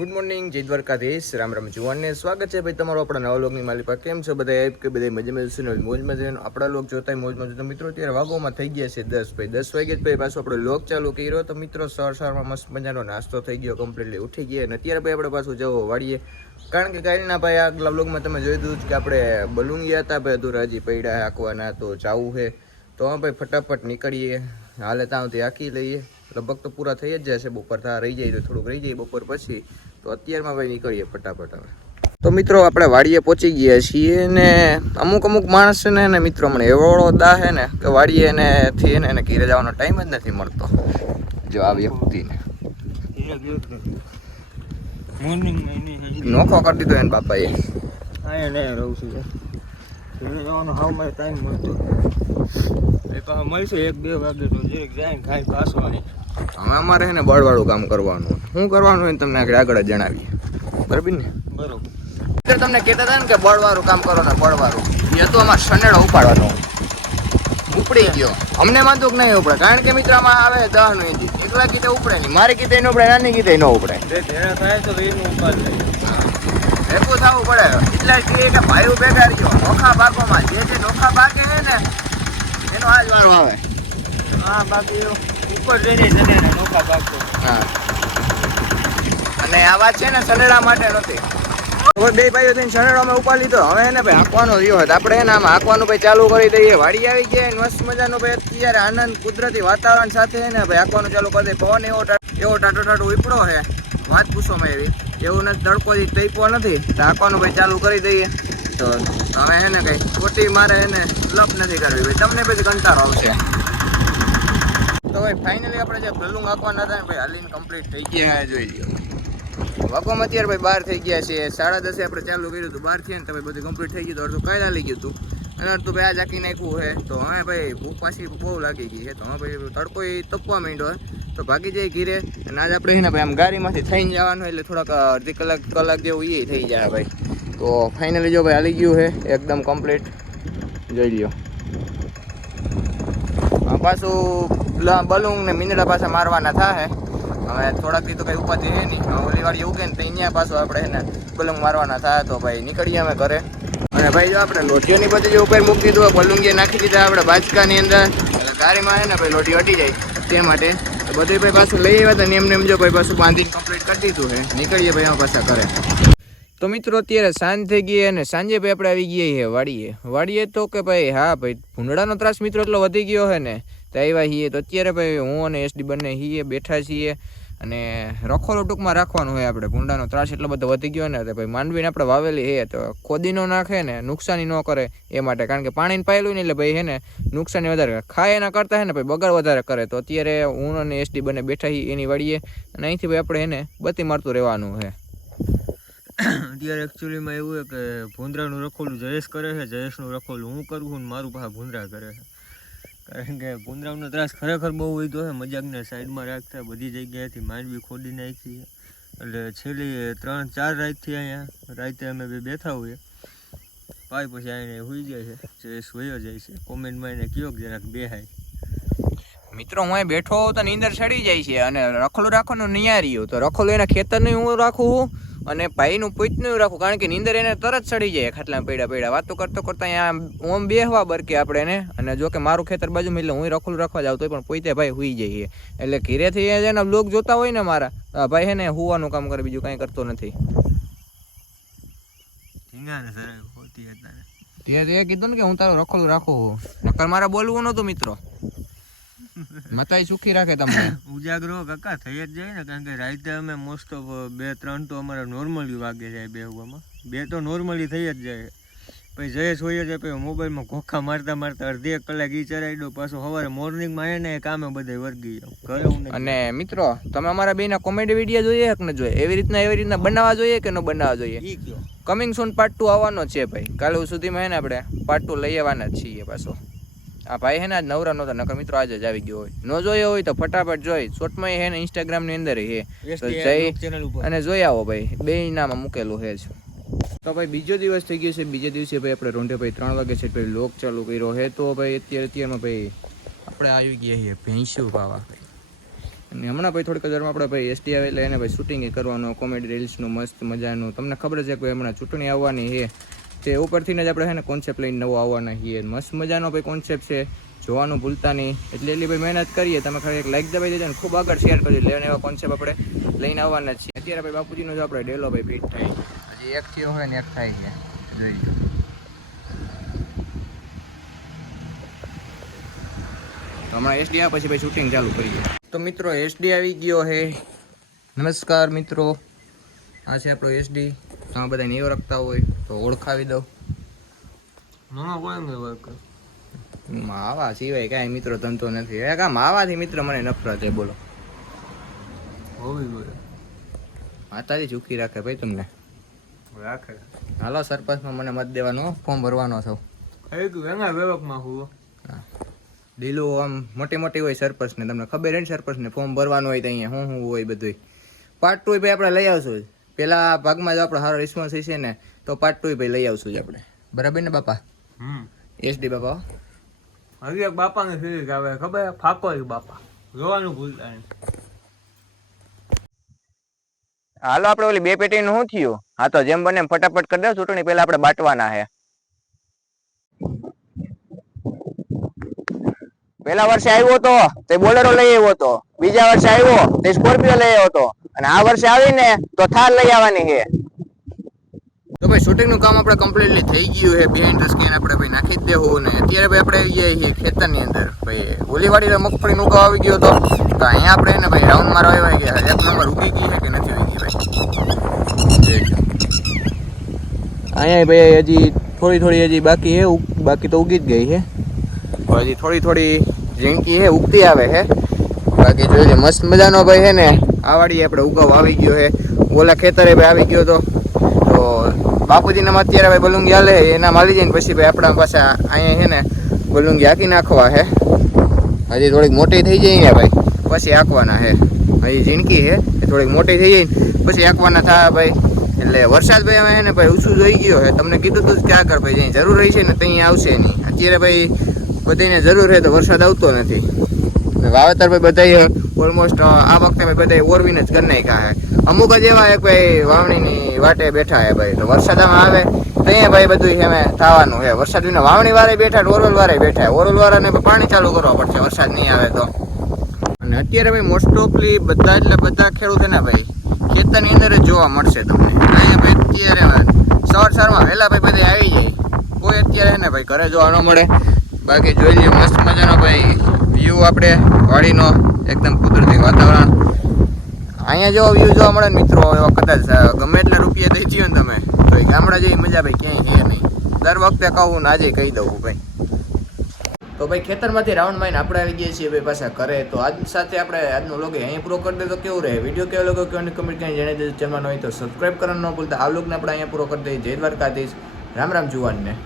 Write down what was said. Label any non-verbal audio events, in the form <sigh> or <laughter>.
Good morning જય દ્વારકાધીશ. રામ રામ જુવાનને સ્વાગત છે ભાઈ તમારો આપણા નવા લોગની માલિકા કેમ છો બધા? એપ કે બધા મજા મજા છે મોજમાં છે આપણા લોક જોતા મોજમાં જોતા મિત્રો, અત્યારે વાગોમાં થઈ ગયા છે દસ ભાઈ. દસ વાગે જ ભાઈ પાછો આપણે લોક ચાલુ કર્યો. તો મિત્રો સર સરમાં મસ્ત મજાનો નાસ્તો થઈ ગયો કમ્પ્લીટલી ઉઠી ગયા અને અત્યારે ભાઈ આપણે પાછું જવો વાળીએ. કારણ કે કાલના ભાઈ આગલા બ્લોગમાં તમે જોઈ દીધું કે આપણે બલૂન ગયા હતા ભાઈ અધૂરા હજી પડ્યા હાંકવાના, તો જાવું છે. તો હા ભાઈ ફટાફટ નીકળીએ. હાલે ત્યાં સુધી હાંકી લઈએ. લગભગ તો પૂરા થઈ જ જશે, બપોર થા, રહી જાય તો થોડુંક રહી જાય બપોર પછી. તો અત્યારમાં ભાઈ નીકળીએ ફટાફટ હવે. તો મિત્રો, આપણે વાડીએ પહોંચી ગયા છીએ ને અમુક અમુક માણસ છે ને એને મિત્રો, મને એવડો દા છે ને કે વાડીએ એને થી એને એને ઘીરે જવાનો ટાઈમ જ નથી મળતો. જો આ વ્યક્તિને. નોખો કરી દીધો એને બાપાએ. રહું છું જવાનો હાવ મારે ટાઈમ મળતો એ પાછા મળશે એક બે વાગે તો જાય ખાઈ પાછો હવે અમારે છે ને બળવાળું કામ કરવાનું શું કરવાનું હોય ને તમને આગળ આગળ જણાવીએ. બરાબર ને? બરોબર. તમને કહેતા હતા ને કે બળવાળું કામ કરો ને બળવાળું. એ તો અમારે શનેડો ઉપાડવાનો. ઉપડી ગયો. અમને વાંધો કે નહીં ઉપડે. કારણ કે મિત્ર આમાં આવે દહનું ઇન્જિન એકલા કીધે ઉપડે નહીં. મારી કીધે ન ઉપડે નાની કીધે ન ઉપડે. ભેગું થવું પડે. એટલે કહીએ કે ભાઈઓ ભેગા રહ્યો નોખા ભાગોમાં જે જે નોખા ભાગે છે ને એનો આજ વારો આવે. હા બાકી ઉપર જઈને જને નૌકા ભાગતો. હા. અને આ વાત છે ને સનેડા માટે નથી. હવે બે ભાઈઓ થઈને સનેડો અમે ઉપાડી લીધો. હવે એને ભાઈ હાંકવાનો રહ્યો હતો આપણે એને આમ હાંકવાનું ભાઈ ચાલુ કરી દઈએ. વાડી આવી ગયા મસ્ત મજાનો ભાઈ અત્યારે આનંદ કુદરતી વાતાવરણ સાથે ને ભાઈ હાંકવાનું ચાલુ કરી દઈએ પવન એવો એવો ટાટો ટાટો ઉપડો છે વાત પૂછવામાં એવી. એવું નથી તડકો તૈપો નથી. તો હાંકવાનું ભાઈ ચાલુ કરી દઈએ. તો હવે એને કંઈ ખોટી મારે એને લપ નથી કરવી. ભાઈ તમને પછી કંટાળો આવશે. તો ભાઈ ફાઇનલી આપણે જે બલૂન આપવાના હતા ને ભાઈ, હાલીને કમ્પ્લીટ થઈ ગયા જોઈ લ્યો. વાગવામાં અત્યારે ભાઈ બહાર થઈ ગયા છે, સાડા દસે આપણે ચાલુ કર્યું હતું બહાર થયા ને તો ભાઈ બધું કમ્પ્લીટ થઈ ગયું હતું, અડધું કાયદા લઈ ગયું હતું. અને અડધું ભાઈ આ જાકી નાખ્યું છે. તો હવે ભાઈ, ભૂખ પાછી બહુ લાગી ગઈ છે. તો હવે ભાઈ, તડકો એ તપવા માંડ્યો. તો ભાગી જાય ઘીરે. અને આજ આપણે છે ને ભાઈ, આમ ગાડીમાંથી થઈને જવાનું એટલે થોડાક અડધી કલાક કલાક જેવું એ થઈ જાય ભાઈ. તો ફાઇનલી જો ભાઈ હાલી ગયું છે, એકદમ કમ્પ્લીટ જોઈ લ્યો. પાછું બલૂન ને મીંદડા પાછા મારવાના થાય હવે થોડાક દી તો કઈ ઉપાધિ છે નહીં. ઓલી વાળી ઉગે ને તો અહીંયા પાછું આપણે એને બલૂન મારવાના થાય તો ભાઈ નીકળીએ અમે ઘરે. અને ભાઈ જો આપણે લોટીઓની બધી જે ઉપર મૂકી દીધું પલુંગી નાખી દીધા આપણે બાચકાની અંદર. એટલે ગાડીમાં છે ને ભાઈ લોટી હટી જાય તે માટે. બધું ભાઈ પાછું લઈ આવ્યા હતા ને એમને એમ જો ભાઈ પાછું બાંધીને કમ્પ્લીટ કરી દીધું છે નીકળીએ ભાઈ અમે પાછા ઘરે. તો મિત્રો અત્યારે સાંજ થઈ ગઈ અને સાંજે ભાઈ આપણે આવી ગયા છીએ વાડીએ. વાડીએ તો કે ભાઈ, હા ભાઈ, ભૂંડળાનો ત્રાસ મિત્રો એટલો વધી ગયો છે ને, તો આવ્યા છીએ. તો અત્યારે ભાઈ હું અને એસડી બંને હીએ બેઠા છીએ અને રખોલો ટૂંકમાં રાખવાનું હોય આપણે. ભૂંડાનો ત્રાસ એટલો બધો વધી ગયો ને, તો ભાઈ માંડવીને આપણે વાવેલી છે. તો ખોદી ન નાખે ને, નુકસાની ન કરે એ માટે. કારણ કે પાણીને પાયેલું ને એટલે ભાઈ હે ને, નુકસાની વધારે ખાય એના કરતાં હે ને, ભાઈ બગાડ વધારે કરે. તો અત્યારે હું અને એસડી બંને બેઠા છીએ એની વાડીએ અને અહીંથી ભાઈ આપણે એને બત્તી મારતું રહેવાનું છે. અત્યારે એકચ્યુઅલીમાં એવું છે કે ભૂંદરાનું રખોલું જયેશ કરે છે, જયેશનું રખોલું હું કરું છું ને મારું પાસે ભૂંદરા કરે છે. કારણ કે ભૂંદરાનો ત્રાસ ખરેખર બહુ વધ્યો છે, મજાકને સાઈડમાં રાખતા બધી જગ્યાએથી માંડવી ખોદી નાખી એટલે છેલ્લી ત્રણ, ચાર રાતથી અહીંયા, રાતે અમે બે બેઠા હોઈએ. પાઈ પછી આવીને હોઈ જાય છે, જયેશ વયો જાય છે. કોમેન્ટમાં એને કયો જરાક બેહાય. મિત્રો, હું બેઠો તો નીંદર ચડી જાય છે અને રખોલું રાખવાનું નિયાર્યું તો રખોલું એના ખેતરનું હું રાખું અને ભાઈનું પૂછનું રાખું કારણ કે નીંદર એને તરત ચડી જાય ખાટલા પડ્યા પડ્યા વાતો કરતો કરતા અહીંયા ઓમ બેહવા બરકે આપણે એને. અને જો કે મારું ખેતર બાજુમાં એટલે હું રખોલું રાખવા જાવ તો પણ પોતે ભાઈ હુઈ જઈએ. એટલે ઘીરેથી જેના લોક જોતા હોય ને મારા ભાઈ હે ને હુવાનું કામ કરે બીજું કાંઈ કરતો નથી. તે કીધું ને કે હું તારું રખોલું રાખું નકર મારે બોલવું નહોતું મિત્રો. મતાઈ સુખી રાખે તમને? <coughs> ઉજાગરો કાકા થઈ જ જાય ને કારણ કે રાતે અમે મોસ્ટ ઓફ બે ત્રણ તો અમારે નોર્મલી વાગે જાય બે હુવામાં બે તો નોર્મલી થઈ જ જાય. પછી જયેશ હોય જાય પછી મોબાઈલમાં ઘોખા મારતા મારતા અડધી એક કલાક ઈ ચરાઈ દો પાછો સવારે મોર્નિંગમાં એને કામે બધે વર્ગી જાવ ઘરે અને મિત્રો તમે અમારા બેના કોમેડી વીડિયો જોઈએ કે ન જોઈએ? એવી રીતના એવી રીતના બનાવવા જોઈએ કે ન બનાવવા જોઈએ? કમિંગ સોન પાર્ટ ટુ આવવાનો છે ભાઈ. કાલે સુધીમાં હે ને આપણે પાર્ટ ટુ લઈ આવવાના જ છીએ પાછો. આ ભાઈ હે ને આજ નવરા નહોતા નકર મિત્રો આજે જ આવી ગયો હોય. ન જોયો હોય તો ફટાફટ જોઈ. શોર્ટમાં હે ને ઇન્સ્ટાગ્રામની અંદર હે. તો જઈ અને જોઈ આવો ભાઈ. બે નામાં મૂકેલું છે તો ભાઈ બીજો દિવસ થઈ ગયો છે. બીજા દિવસે ભાઈ આપણે રોંઢે ભાઈ ત્રણ વાગે છે ભાઈ લોક ચાલુ કર્યો હે. તો ભાઈ અત્યારે અત્યારમાં ભાઈ આપણે આવી ગયા છીએ ભેંસું પાવા અને હમણાં ભાઈ થોડીક હજારમાં આપણે ભાઈ એસટી આવે એટલે એને ભાઈ શૂટિંગ કરવાનું કોમેડી રીલ્સનું મસ્ત મજાનું. તમને ખબર છે કે ભાઈ હમણાં ચૂંટણી આવવાની છે. તે ઉપરથી જ આપણે છે ને કોન્સેપ્ટ લઈને નવો આવવાના છીએ. મસ્ત મજાનો ભાઈ કોન્સેપ્ટ છે. જોવાનું ભૂલતા નહીં. એટલે એટલી ભાઈ મહેનત કરીએ. તમે ખાલી એક લાઈક દબાઈ દેજો ને ખૂબ આગળ શેર કરજો. એટલે એવા કોન્સેપ્ટ આપણે લઈને આવવાના છીએ. અત્યારે ભાઈ બાપુજીનો જો આપણે ડેલો ભાઈ ફીટ થાય. હજી એક થયો હોય ને એક થાય છે. જોઈ હમણાં એસડી પછી ભાઈ શૂટિંગ ચાલુ કરીએ. તો મિત્રો એસડી આવી ગયો હે. નમસ્કાર મિત્રો. આ છે આપણો એસડી તમે બધા નહીં ઓળખતા હોય તો ઓળખાવી દઉં. કોઈ નહીં વર્ક માવા સિવાય કાંઈ મિત્રો ધંધો નથી. એ કા માવાથી મિત્ર મને નફરત છે બોલો. હોવી જોઈએ. માતાજી ચૂકી રાખે ભાઈ તમને. રાખે. હાલો સરપંચમાં મને મત દેવાનો ફોર્મ ભરવાનો છો એ તું એના વેવકમાં હું. દિલું આમ મોટી મોટી હોય સરપંચને. તમને ખબર હે ને સરપંચને ફોર્મ ભરવાનું હોય તો અહીંયા શું શું હોય બધું પાર્ટ ટુ ભાઈ આપણે લઈ આવશું. પેલા ભાગમાં જો આપણો સારો રિસ્પોન્સ હશે ને તો પાર્ટ ટુ ભાઈ લઈ આવશું જ આપણે. બરાબર ને બાપા? હમ. એસડી બાપા હજી એક બાપાને ફિલિંગ આવે ખબર? ફાકો બાપા. જોવાનું ભૂલતા હાલો આપણે ઓલી બે પેટીનું શું થયું? હા તો જેમ બને એમ ફટાફટ કરી દઉં ચૂંટણી પહેલા આપણે બાટવાના છે. પેલા વર્ષે આવ્યો તો તે બોલેરો લઈ આવ્યો તો. બીજા વર્ષે આવ્યો તે સ્કોર્પિયો લઈ આવ્યો તો. અને આ વર્ષે આવીને તો થાર લઈ આવવાની છે. તો ભાઈ શૂટિંગનું કામ આપણે કમ્પ્લીટલી થઈ ગયું છે. બિહાઇન્ડ ધ સ્કેન આપણે ભાઈ નાખી જ દેવું ને અત્યારે ભાઈ આપણે આવી ગયા છીએ ખેતરની અંદર. ભાઈ ઓલીવાડી મગફળીનો ઉગાવ આવી ગયો હતો. તો અહીંયા આપણે એને ભાઈ રાઉન્ડ મારવા આવ્યા ગયા. એક નંબર ઉગી ગઈ છે કે નથી ઉગી ભાઈ? અહીંયા ભાઈ હજી થોડી થોડી હજી બાકી છે. ઉગ- બાકી તો ઉગી જ ગઈ છે. હજી થોડી થોડી ઝીણકી છે ઉગતી આવે છે. બાકી જોઈએ મસ્ત મજાનો ભાઈ છે ને આ વાડી આપણે ઉગાવ આવી ગયો છે. ઓલા ખેતરે ભાઈ આવી ગયો તો. તો બાપુજીને અત્યારે ભાઈ બલુંગી હાલે એના માલી જઈને પછી ભાઈ આપણા પાસે અહીંયા છે ને બલુંગી હાંકી નાખવા છે. હજી થોડીક મોટી થઈ જાય ને ભાઈ. પછી હાંકવાના છે. હજી જિંદગી છે. એ થોડીક મોટી થઈ જાય પછી હાંકવાના થાય ભાઈ. એટલે વરસાદ ભાઈ અમે ને ભાઈ ઓછું જોઈ ગયો છે. તમને કીધું તું જ કે આગળ ભાઈ જ્યાં જરૂર રહી છે ને ત્યાં આવશે નહીં. અત્યારે ભાઈ બધીને જરૂર છે તો વરસાદ આવતો નથી. વાવેતર ભાઈ બધાય ઓલમોસ્ટ આ વખતે ભાઈ બધાય ઓરવીને જ કરી નાખ્યા છે. અમુક જ એવા એક ભાઈ વાવણીની વાટે બેઠા છે ભાઈ. તો વરસાદ આમાં આવે ત્યાં ભાઈ બધું અમે થવાનું છે. વરસાદ વિના વાવણી વાળા બેઠા ઓરવલ વાળા બેઠા છે. ઓરલ વાળાને પાણી ચાલુ કરવા પડશે, વરસાદ નહીં આવે તો. અને અત્યારે ભાઈ મોસ્ટ ઓફલી બધા એટલે બધા ખેડૂતો ને ભાઈ, ખેતરની અંદર જ જોવા મળશે તમને. અહીંયા ભાઈ અત્યારે સવાર સવારમાં વહેલા ભાઈ બધા આવી જાય. કોઈ અત્યારે ને ભાઈ ઘરે જોવા ન મળે. બાકી જોઈ લઈએ મસ્ત મજાનો ભાઈ વ્યૂ આપણે વાડીનો એકદમ કુદરતી વાતાવરણ. અહીંયા જો વ્યૂ જોવા મળે ને મિત્રો, એવા કદાચ ગમે એટલા રૂપિયા દઈ જઈએ ને તમે. તો એ ગામડા જેવી મજા ભાઈ, ક્યાંય છે નહીં. દર વખતે કહું ને આજે કહી દઉં ભાઈ. તો ભાઈ, ખેતરમાંથી રાઉન્ડ મારીને આપણે આવી ગયા છીએ ભાઈ પાછા ઘરે. તો આજ સાથે આપણે આજનો લોગ અહીંયા પૂરો કરી દે તો કેવું રહે? વીડિયો કેવો લાગ્યો? કેવાની કમેન્ટ ક્યાંય જણાવી દેજો. ચેનલ હોય તો સબસ્ક્રાઈબ કરવાનું ન ભૂલતા. આ લોગને આપણે અહીંયા પૂરો કરી દઈએ. જય દ્વારકાધીશ. રામ રામ જુવાનને.